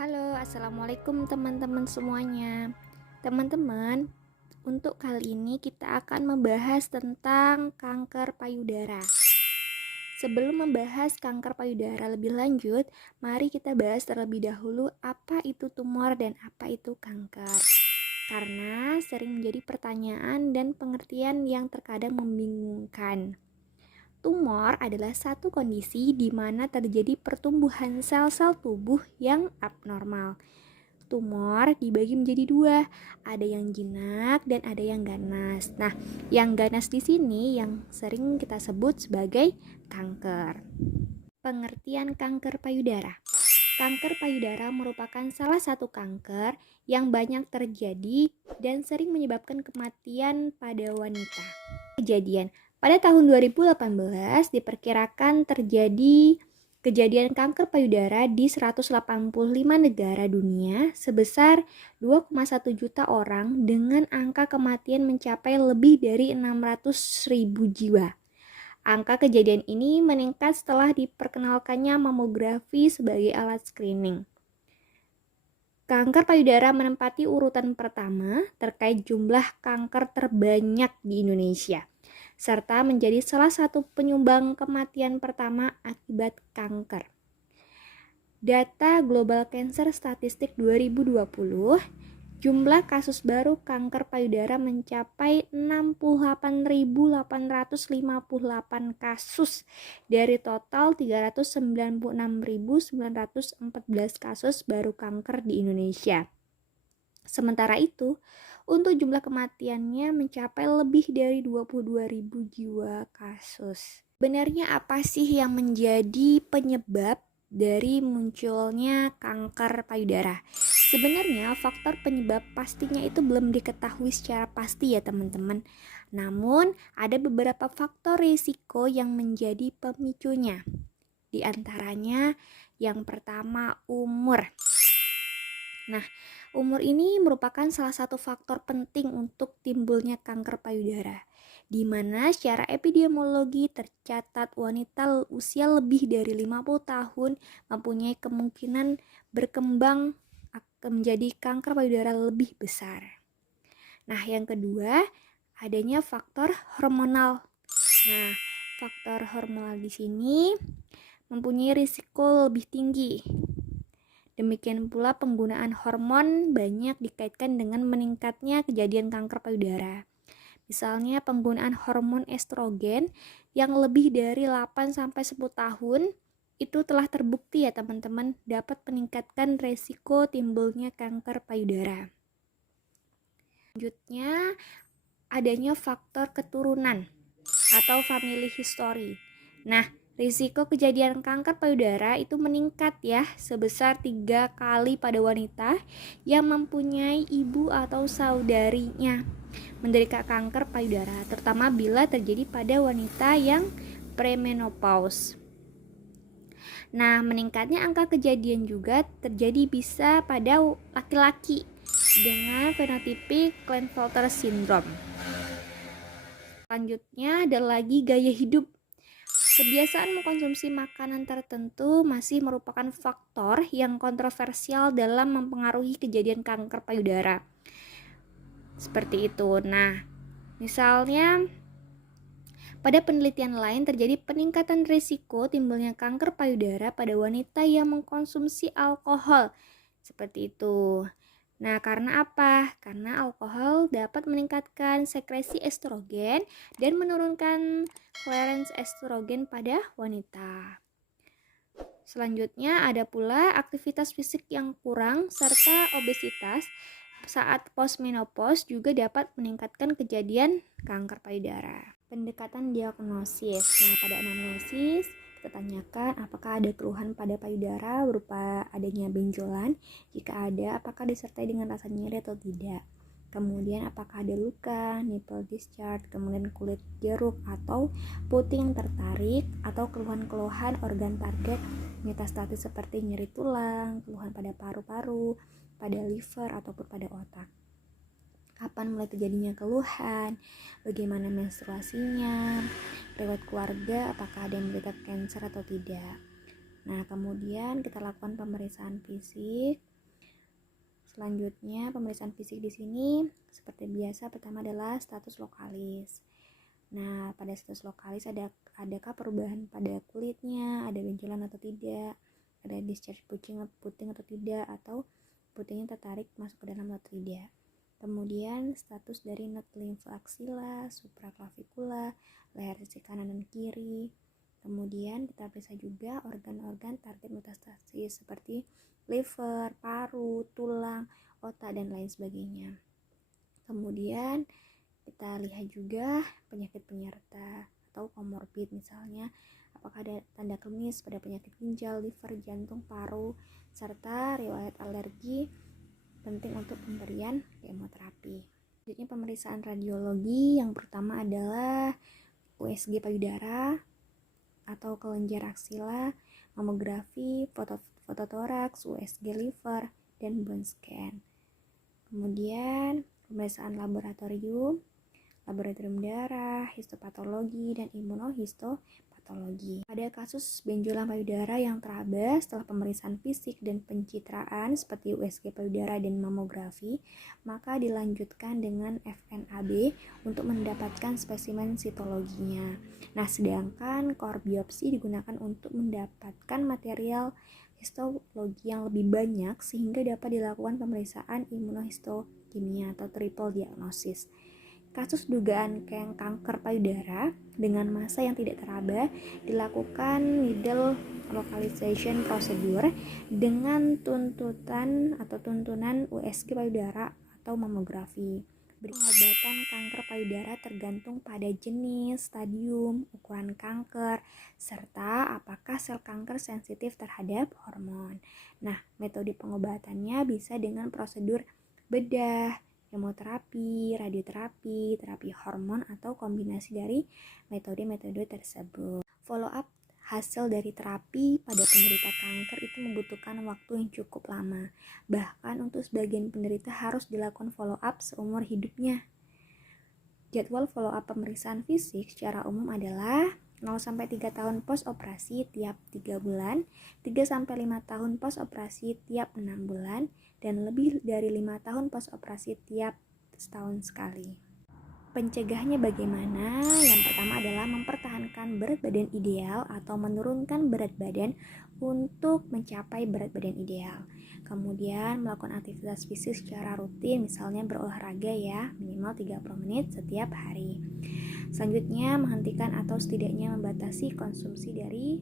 Halo, assalamualaikum teman-teman semuanya. Teman-teman, untuk kali ini kita akan membahas tentang kanker payudara. Sebelum membahas kanker payudara lebih lanjut, mari kita bahas terlebih dahulu apa itu tumor dan apa itu kanker. Karena sering menjadi pertanyaan dan pengertian yang terkadang membingungkan. Tumor adalah satu kondisi di mana terjadi pertumbuhan sel-sel tubuh yang abnormal. Tumor dibagi menjadi dua, ada yang jinak dan ada yang ganas. Nah, yang ganas di sini yang sering kita sebut sebagai kanker. Pengertian kanker payudara. Kanker payudara merupakan salah satu kanker yang banyak terjadi dan sering menyebabkan kematian pada wanita. Kejadian pada tahun 2018 diperkirakan terjadi kejadian kanker payudara di 185 negara dunia sebesar 2,1 juta orang dengan angka kematian mencapai lebih dari 600.000 jiwa. Angka kejadian ini meningkat setelah diperkenalkannya mamografi sebagai alat screening. Kanker payudara menempati urutan pertama terkait jumlah kanker terbanyak di Indonesia, serta menjadi salah satu penyumbang kematian pertama akibat kanker. Data Global Cancer Statistic 2020, jumlah kasus baru kanker payudara mencapai 68.858 kasus dari total 396.914 kasus baru kanker di Indonesia. Sementara itu, untuk jumlah kematiannya mencapai lebih dari 22.000 jiwa kasus. Sebenarnya apa sih yang menjadi penyebab dari munculnya kanker payudara? Sebenarnya faktor penyebab pastinya itu belum diketahui secara pasti ya teman-teman. Namun ada beberapa faktor risiko yang menjadi pemicunya. Di antaranya yang pertama umur. Nah, umur ini merupakan salah satu faktor penting untuk timbulnya kanker payudara, di mana secara epidemiologi tercatat wanita usia lebih dari 50 tahun mempunyai kemungkinan berkembang menjadi kanker payudara lebih besar. Nah, yang kedua, adanya faktor hormonal. Nah, faktor hormonal di sini mempunyai risiko lebih tinggi. Demikian pula penggunaan hormon banyak dikaitkan dengan meningkatnya kejadian kanker payudara. Misalnya penggunaan hormon estrogen yang lebih dari 8-10 tahun itu telah terbukti ya teman-teman dapat meningkatkan resiko timbulnya kanker payudara. Selanjutnya adanya faktor keturunan atau family history. Nah, risiko kejadian kanker payudara itu meningkat ya sebesar 3 kali pada wanita yang mempunyai ibu atau saudarinya menderita kanker payudara, terutama bila terjadi pada wanita yang premenopause. Nah, meningkatnya angka kejadian juga terjadi bisa pada laki-laki dengan fenotipik Klinefelter syndrome. Selanjutnya ada lagi gaya hidup. Kebiasaan mengkonsumsi makanan tertentu masih merupakan faktor yang kontroversial dalam mempengaruhi kejadian kanker payudara. Seperti itu. Nah, misalnya pada penelitian lain terjadi peningkatan risiko timbulnya kanker payudara pada wanita yang mengkonsumsi alkohol. Seperti itu. Nah, karena apa? Karena alkohol dapat meningkatkan sekresi estrogen dan menurunkan clearance estrogen pada wanita. Selanjutnya ada pula aktivitas fisik yang kurang serta obesitas saat postmenopause juga dapat meningkatkan kejadian kanker payudara. Pendekatan diagnosis. Nah, pada anamnesis kita tanyakan apakah ada keluhan pada payudara berupa adanya benjolan. Jika ada, apakah disertai dengan rasa nyeri atau tidak. Kemudian apakah ada luka, nipple discharge, kemudian kulit jeruk atau putih yang tertarik, atau keluhan-keluhan organ target metastatis seperti nyeri tulang, keluhan pada paru-paru, pada liver ataupun pada otak. Kapan mulai terjadinya keluhan, bagaimana menstruasinya, riwayat keluarga, apakah ada yang menderita kanker atau tidak. Nah, kemudian kita lakukan pemeriksaan fisik Selanjutnya, pemeriksaan fisik di sini seperti biasa pertama adalah status lokalis. Nah, pada status lokalis adakah perubahan pada kulitnya, ada benjolan atau tidak, ada discharge puting atau tidak, atau putingnya tertarik masuk ke dalam atau tidak. Kemudian status dari node limfa aksila, supraklavikula, leher sisi kanan dan kiri. Kemudian kita periksa juga organ-organ target metastasis seperti liver, paru, tulang, otak, dan lain sebagainya. Kemudian kita lihat juga penyakit penyerta atau komorbid, misalnya apakah ada tanda klinis pada penyakit ginjal, liver, jantung, paru, serta riwayat alergi penting untuk pemberian kemoterapi. Selanjutnya pemeriksaan radiologi yang pertama adalah USG payudara atau kelenjar aksila, mamografi, fototoraks, USG liver, dan bone scan. Kemudian pemeriksaan laboratorium darah, histopatologi, dan imunohistopatologi. Pada kasus benjolan payudara yang teraba setelah pemeriksaan fisik dan pencitraan seperti USG payudara dan mamografi, maka dilanjutkan dengan FNAB untuk mendapatkan spesimen sitologinya. Nah, sedangkan core biopsi digunakan untuk mendapatkan material histologi yang lebih banyak sehingga dapat dilakukan pemeriksaan imunohistokimia atau triple diagnosis. Kasus dugaan kanker payudara dengan massa yang tidak teraba dilakukan needle localization procedure dengan tuntunan USG payudara atau mamografi. Pengobatan kanker payudara tergantung pada jenis, stadium, ukuran kanker, serta apakah sel kanker sensitif terhadap hormon. Nah, metode pengobatannya bisa dengan prosedur bedah, kemoterapi, radioterapi, terapi hormon, atau kombinasi dari metode-metode tersebut. Follow up hasil dari terapi pada penderita kanker itu membutuhkan waktu yang cukup lama. Bahkan untuk sebagian penderita harus dilakukan follow up seumur hidupnya. Jadwal follow up pemeriksaan fisik secara umum adalah 0-3 tahun pos operasi tiap 3 bulan, 3-5 tahun pos operasi tiap 6 bulan, dan lebih dari 5 tahun pos operasi tiap setahun sekali. Pencegahnya bagaimana? Yang pertama adalah mempertahankan berat badan ideal atau menurunkan berat badan untuk mencapai berat badan ideal. Kemudian melakukan aktivitas fisik secara rutin, misalnya berolahraga ya, minimal 30 menit setiap hari. Selanjutnya menghentikan atau setidaknya membatasi konsumsi dari